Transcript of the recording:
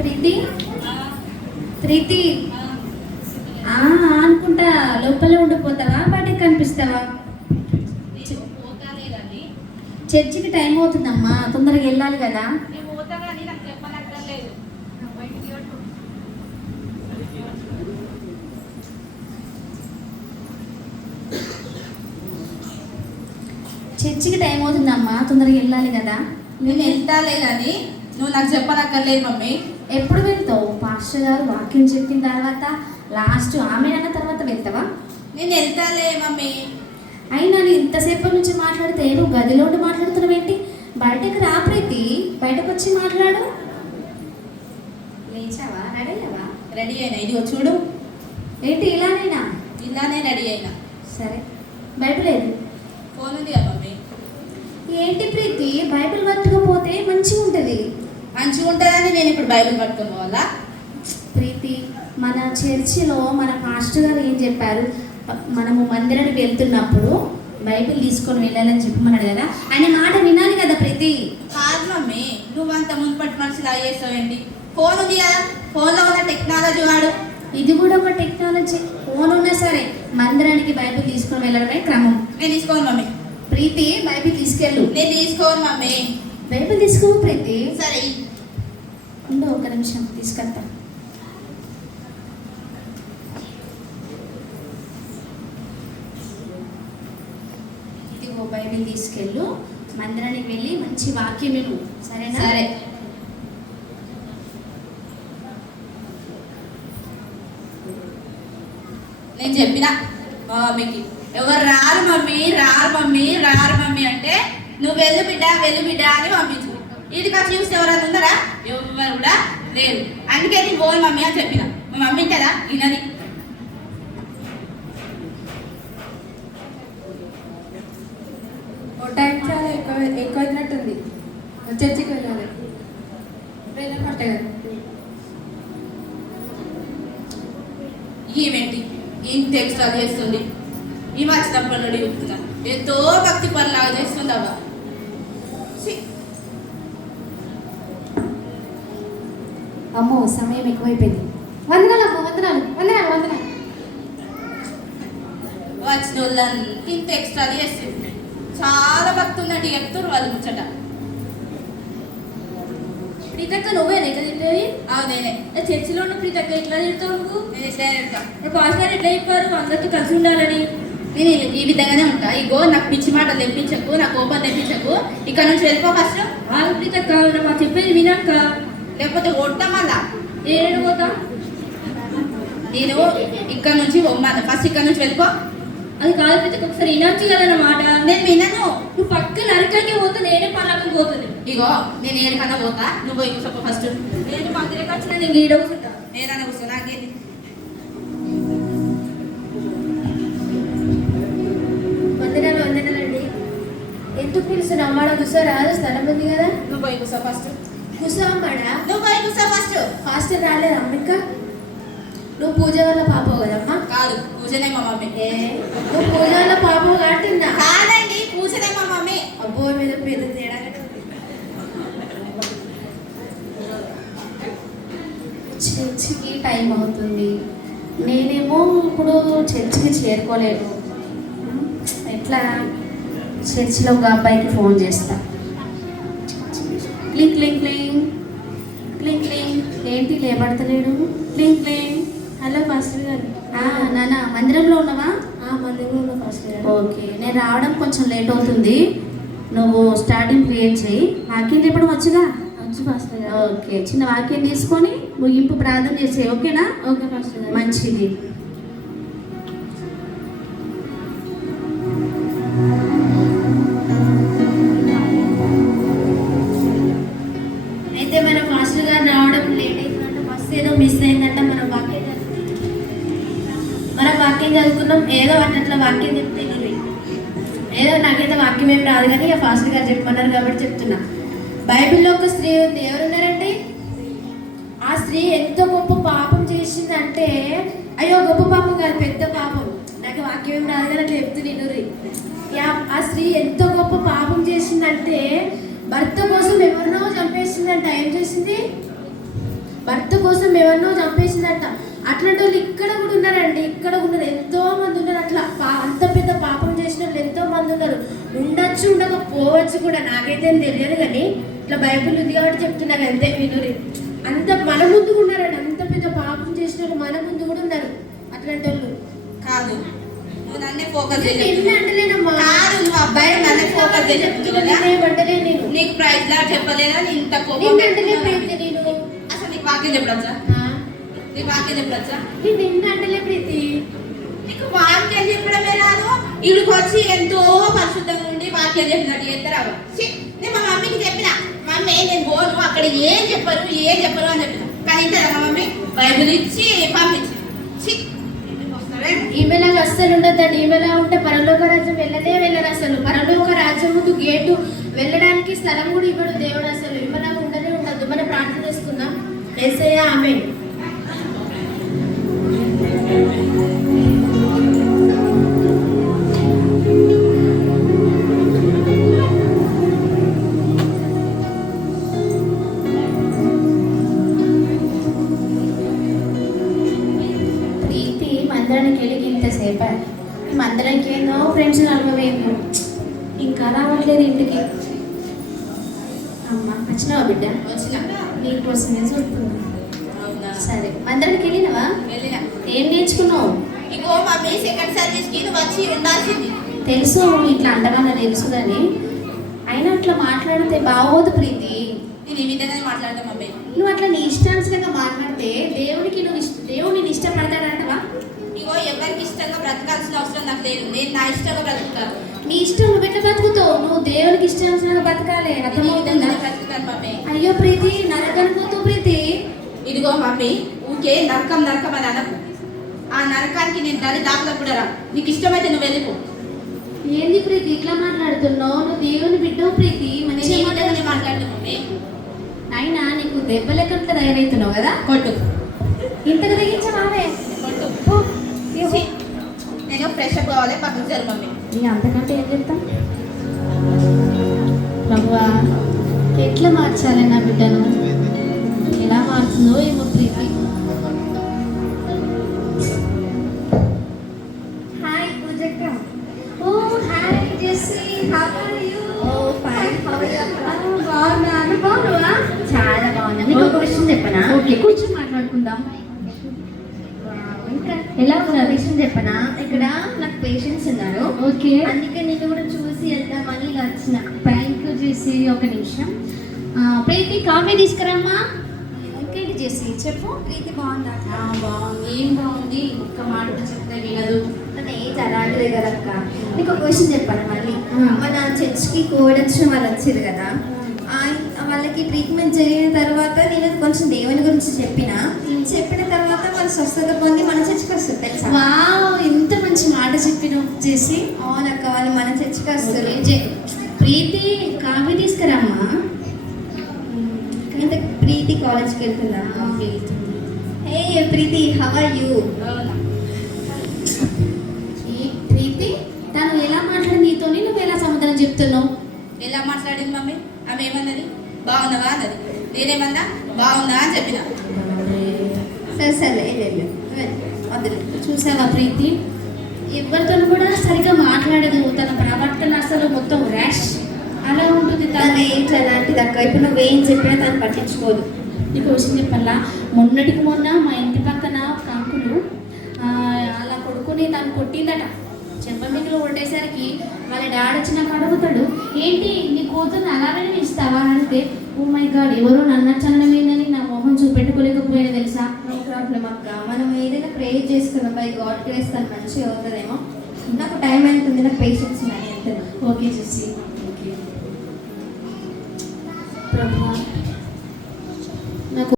ప్రీతి ప్రీతి అనుకుంటా లోపలే ఉండిపోతావా బయటకు కనిపిస్తావా? చర్చికి టైం అవుతుందమ్మా, తొందరగా వెళ్ళాలి కదా. చర్చికి టైం అవుతుందమ్మా, తొందరగా వెళ్ళాలి కదా. నేను వెళ్తాలే కానీ నువ్వు నాకు చెప్పనక్కర్లేదు మమ్మీ. ఎప్పుడు వెళ్తావు? పాస్టర్ గారు వాక్యం చెప్పిన తర్వాత లాస్ట్ ఆమె అన్న తర్వాత వెళ్తావా? నేను వెళ్తాలే మమ్మీ. అయినా నేను ఇంతసేపటి నుంచి మాట్లాడితే నువ్వు గదిలో ఉండి మాట్లాడుతున్నావు ఏంటి? బయటకు రా ప్రీతి, బయటకు వచ్చి మాట్లాడు. లేచావా? రెడీ అయ్యావా? రెడీ అయినా, ఇదిగో చూడు. ఏంటి ఇలానైనా? ఇలానే రెడీ అయినా. సరే, బైబిల్ ఏది? ఫోన్ ఉంది కదా మమ్మీ. ఏంటి ప్రీతి, బైబిల్ పట్టుకపోతే మంచిగా ఉంటుంది. మంచిగా ఉంటుందని నేను ఇప్పుడు బైబిల్ పట్టుకుని పోవాలా? ప్రీతి, మన చర్చిలో మన పాస్టర్ గారు ఏం చెప్పారు? మనము మందిరానికి వెళ్తున్నప్పుడు బైబిల్ తీసుకొని వెళ్ళాలని చెప్పమన్నాడు కదా, ఆయన మాట వినాలి కదా ప్రీతి. కాదు మమ్మీ, నువ్వంత మున్పటి మనిషిలా చేస్తావేంటి? ఫోన్ ఉంది కదా, ఫోన్లో ఉన్న టెక్నాలజీ వాడు. ఇది కూడా ఒక టెక్నాలజీ. ఫోన్ ఉన్నా సరే మందిరానికి బైబిల్ తీసుకొని వెళ్ళడమే క్రమం. నేను తీసుకోను మమ్మీ. ప్రీతి, బైబిల్ తీసుకెళ్ళు. నేను తీసుకోను మమ్మీ. బైబిల్ తీసుకో ప్రీతి. సరే ఉండు, ఒక నిమిషం తీసుకెళ్తా. ఇదిగో బైబిల్ తీసుకెళ్ళు, మందిరానికి వెళ్ళి మంచి వాక్యం విను, సరేనా? సరే. నేను చెప్పిన మా మమ్మీకి, ఎవరు రారు మమ్మీ, రారు మమ్మీ, రారు మమ్మీ అంటే నువ్వు వెళ్ళు బిడ్డ, వెళ్ళు బిడ్డ అని పంపించు. ఇది కాదు చూస్తే ఎవరైనా ఉన్నారా? ఎవరు కూడా లేరు. అందుకే నేను పోను మమ్మీ అని చెప్పిన. మా మమ్మీ కదా వినది. టైం చాలా ఎక్కువ అయినట్టుంది. చర్చికి వెళ్ళాలి. వెళ్ళమంటే కదా ఈమెంటి ఇంత ఎక్స్ట్రా చేస్తుంది. ఈ వచ్చినప్పటి నుండి చెప్తున్నా, ఎంతో భక్తి పనిలాగా చేస్తుంది అవ్వ. అమ్మో, సమయం ఎక్కువైపోయింది. వందనాలు అమ్మ, వందనాలు వందనాలు వందనాలు. వచ్చిన వాళ్ళని ఇంత ఎక్స్ట్రా చేస్తుంది. చాలా భక్తి ఉందంటే చెప్తున్నారు వాళ్ళు ముచ్చట. ప్రీతక్క నువ్వేనా ఇట్లా తింటుంది? నేనే. చర్చిలో ఉన్న ప్రీతక్క ఇట్లా తింటావు నువ్వు? నేను ఇట్లా తింటా. పాస్టర్ ఎట్లా చెప్పారు అందరితో కలిసి ఉండాలని? నేను ఈ విధంగానే ఉంటా. ఇగో నాకు పిచ్చి మాటలు తెప్పించకు, నా కోపం తెప్పించకు. ఇక్కడ నుంచి వెళ్ళిపో ఫస్ట్. వాళ్ళు ప్రీతక్క మాకు చెప్పేది వినాక, లేకపోతే కొడతా మళ్ళా. నేను పోతా. నేను ఇక్కడ నుంచి బొమ్మను ఫస్ట్ ఇక్కడ నుంచి వెళ్ళిపో. అది కాదు ప్రీతక్క, ఒకసారి వినొచ్చు కదన్నమాట. నేను వినను. నువ్వు పక్క నరకానికి పోతే నేనే పర్లానికి పోతుంది. ఇగో నేను ఏడుకన్నా పోతా, నువ్వు పోయి కూర్చోపో ఫస్ట్. నేను మందిరికి వచ్చిన నేను ఈడ కూర్చుంటా. నేనన్నా కూర్చో, నాకేంటి? వందనాలు వందనాలండి. ఎందుకు పిలుస్తున్నా? అమ్మాడ కూర్చో రాదు, స్థలం ఉంది కదా. నువ్వు పోయి కూర్చో ఫస్ట్. కూర్చో అమ్మాడా. నువ్వు పోయి కూర్చో ఫస్ట్. ఫాస్టర్ రాలేదు అమ్మిక. నువ్వు పూజ వల్ల పాపవు కదమ్మా? కాదు, పూజనే మా మమ్మీ. నువ్వు పూజ వల్ల పాపవు కాటున్నా? కాదండి, పూజనే మా మమ్మీ. అబ్బో, మీద పెద్ద తేడా. చర్చికి టైం అవుతుంది, నేనేమో ఇప్పుడు చర్చికి చేరుకోలేను. ఎట్లా? చర్చిలో ఒక అబ్బాయికి ఫోన్ చేస్తా. క్లింక్ క్లింక్ క్లింక్ క్లింక్ క్లింక్. ఏంటి లేబడతలేడు? క్లింక్ క్లింక్. హలో పాస్టర్ గారు. నాన్న, మందిరంలో ఉన్నావా? మందిరంలో ఉన్న పాస్టర్ గారు. ఓకే, నేను రావడం కొంచెం లేట్ అవుతుంది. నువ్వు స్టార్టింగ్ క్రియేట్ చేయి. వాక్యం చెప్పడం వచ్చుగా? వచ్చు పాస్టర్ గారు. ఓకే, చిన్న వాక్యం తీసుకొని ముగింపు ప్రార్థన చేసే. ఓకేనా? ఓకే పాస్టర్ గారు. మంచిది. అయితే మన పాస్టర్ గారు రావడం లేట్ అయిందంటే బస్సు ఏదో మిస్ అయిందంట. మనం వాక్యం చదువుకున్నాం, ఏదో అట్లా వాక్యం చెప్తే ఏదో నాకైతే వాక్యం ఏం రాదు కానీ పాస్టర్ గారు చెప్పమన్నారు కాబట్టి చెప్తున్నా. బైబిల్లో ఒక స్త్రీ ఉంది. ఎవరున్నారంటే ఆ స్త్రీ ఎంతో గొప్ప పాపం చేసిందంటే, అయ్యో గొప్ప పాపం కాదు, పెద్ద పాపం. నాకు వాక్యం ఏం రాదు కానీ అట్లా చెప్తున్నారు. ఆ స్త్రీ ఎంతో గొప్ప పాపం చేసిందంటే భర్త కోసం ఎవరినో చంపేసిందంట. ఏం చేసింది? భర్త కోసం ఎవరినో చంపేసిందట. అట్లాంటి వాళ్ళు ఇక్కడ కూడా ఉన్నారండి, ఇక్కడ ఉన్నారు, ఎంతో మంది ఉన్నారు. అట్లా అంత పెద్ద పాపం చేసిన వాళ్ళు ఎంతో మంది ఉన్నారు. ఉండొచ్చు, ఉండకపోవచ్చు కూడా, నాకైతే ఏం తెలియదు. కానీ ఇట్లా బైబిల్ ఉంది కాబట్టి చెప్తున్నారు అంతే. వినురి అంత మన ముందు ఉన్నారండి, అంత పెద్ద పాపం చేసిన వాళ్ళు మన ముందు కూడా ఉన్నారు. అట్లాంటి వాళ్ళు కాదు, నువ్వు నన్నే ఫోకస్ అంటలేనమ్మా. కాదు, నువ్వు అబ్బాయి నన్నే ఫోకస్ చేసి చెప్తున్నా. నేను నీకు ప్రైజ్ లా చెప్పలేదా? ఇంత కోపం నేను అసలు నీకు వాక్యం చెప్పడచ్చా? నీకు వాక్యం చెప్పడచ్చా? నేను అంటలే ప్రీతి. నీకు వాక్యం చెప్పడమే రాదు. ఇక్కడికి వచ్చి ఎంతో పరిశుద్ధంగా ఉండి వాక్యం చెప్పినట్టు చేస్తారా? నేను మా మమ్మీకి చెప్పిన, మమ్మీ నేను పోను, అక్కడ ఏం చెప్పరు అని చెప్పిన. కానీ ఇంత మా మమ్మీ బైబిల్ ఇచ్చి పంపించి ఈమెలాగా అస్సలు ఉండద్దండి. ఈమెలా ఉంటే పరలోక రాజ్యం వెళ్ళరు అసలు. పరలోక రాజ్యం ముందు గేటు వెళ్ళడానికి స్థలం కూడా ఇవ్వడు దేవుడు అసలు. ఈమెలాగా ఉండనే ఉండద్దు. మనం ప్రార్థన చేసుకుందాం. యేసయ్యా ఆమేన్. మందిరానికి వెళ్ళి ఇంతసేపు మందిరానికి ఏందో ఫ్రెండ్స్ అనుభవేందో ఇంకా రావట్లేదు ఇంటికి. అమ్మ వచ్చినావా బిడ్డ? వచ్చిన నీకోసమే చూస్తున్నా. అవునా? సరే, మందిరానికి వెళ్ళినవా? వెళ్ళిన. ఏం నేర్చుకున్నావు? ఇగో మమ్మీ సెకండ్ సర్వీస్ కి నువ్వు వచ్చి ఉండాల్సింది. తెలుసు ఇట్లా అంటమన్నా తెలుసు, కానీ అయినా అట్లా మాట్లాడితే బాగోదు ప్రీతి. నేను ఈ విధంగానే మాట్లాడతా మమ్మీ. నువ్వు అట్లా నీ ఇష్టానుసరంగా మాట్లాడితే దేవుడికి దేవుడిని ఇష్టపడతాడంటవా? ఇగో ఎవరికి ఇష్టంగా బ్రతకాల్సిన అవసరం నాకు లేదు. నేను నా ఇష్టంగా బ్రతుకుతాను. నీ ఇష్టం నువ్వు ఎట్లా బ్రతుకుతావు? నువ్వు దేవుడికి ఇష్టానుసరంగా బ్రతకాలి. అర్థమవుతుందా? బ్రతుకుతాను మమ్మీ. అయ్యో ప్రీతి, నరకానికి పోతావు ప్రీతి. ఇదిగో మమ్మీ, ఊకే నరకం అని అనకు. ఆ నరకానికి నేను దారి దాపులో కూడా రా. నీకు ఇష్టమైతే నువ్వు వెళ్ళిపో. ఏంది ప్రీతి ఇట్లా మాట్లాడుతున్నావు? నువ్వు దేవుని బిడ్డవు ప్రీతి, మంచిగా మాట్లాడుతున్నావు మమ్మీ. అయినా నీకు దెబ్బలెక్కట్లా తయారవుతున్నావు కదా. కొట్టు, ఇంతకు తగ్గించవావే. కొట్టు. నేను ఫ్రెష్ అప్ కావాలి, పక్కకు జరు మమ్మీ. నీ అంతకంటే ఏం చెప్తాం? ప్రభువా, ఎట్లా మార్చాలి నా బిడ్డను? ఎలా మారుతుందో ఏమో ప్రీతి. హాయ్ పూజక్క. Oh hi Jessie, how are you? Oh fine. How are you? బాగున్నాను. బాగున్నావా? చాలా బాగున్నా. నీకు ఒక విషయం చెప్పనా? ఓకే, కూర్చొని మాట్లాడుకుందాం. ఇంకా ఎలా ఉన్నా విషయం చెప్పనా? ఇక్కడ నాకు పేషెంట్స్ ఉన్నారు. ఓకే, అందుకే నేను కూడా చూసి వెళ్దామని ఇలా వచ్చిన. Thank you Jessie. ఒక నిమిషం. ప్రీతి కాఫీ తీసుకురమ్మా. ఇంకేంటి జెస్సీ చెప్పు. ప్రీతి బాగుందా? బాగుంది. ఏం బాగుంది? ఒక్క మాట చెప్తే వినదు. మన ఏజ్ అలాంటిదే కదక్క. నీకు ఒక విషయం చెప్పాను మళ్ళీ. మన చర్చ్కి కోవిడ్ వచ్చిన వాళ్ళు వచ్చారు కదా, వాళ్ళకి ట్రీట్మెంట్ జరిగిన తర్వాత నేను కొంచెం దేవుని గురించి చెప్పిన తర్వాత వాళ్ళు స్వస్థత పొంది మన చర్చికి వస్తారు తెలుసా? వావ్, ఇంత మంచి మాట చెప్పినావు జెస్సీ. అవునక్క, వాళ్ళు మన చర్చికి వస్తారు. ప్రీతి కాఫీ తీసుకురమ్మా. ఇంత ప్రీతి కాలేజ్కి వెళ్తుందా? హే ప్రీతి, హౌ ఆర్ యూ? ప్రీతి తను ఎలా మాట్లాడి నీతోని నువ్వు ఎలా సమాధానం చెప్తున్నావు? ఎలా మాట్లాడింది మమ్మీ? ఆమె ఏమన్నది? బాగున్నావా అన్నది. నేనేమన్నా బాగున్నా అని చెప్పిన. సరే వద్దు. చూసావా ప్రీతి, ఎవరితో కూడా సరిగ్గా మాట్లాడదు. తన ప్రవర్తన అసలు మొత్తం ర్యాష్ అలా ఉంటుంది. తన ఏజ్ అలాంటిది అక్క. ఇప్పుడు నువ్వేం చెప్పినా తను పట్టించుకోదు. నీకు విషయం చెప్పల్లా, మొన్నటికి మొన్న మా ఇంటి పక్కన ఒక అంకులు అలా కొడుకుని తను కొట్టిందట. చెంపమిగిలో కొట్టేసరికి వాళ్ళ డాడీ వచ్చినాక అడుగుతాడు, ఏంటి నీ కూతుర్ని అలానే ఇస్తావా అంటే, ఓ మై గాడ్, ఎవరో నన్ను చల్లమేనని నా మొహం చూపెట్టుకోలేకపోయినా తెలుసా. నో ప్రాబ్లం అక్క. మనం ఏదైనా ప్రే చేసుకున్నాం, బై గాడ్ గ్రేస్ తను మంచిగా అవుతుందేమో. నాకు టైం అవుతుంది, నాకు పేషెన్స్ ఉన్నాయి అంతే. Okay Jessie.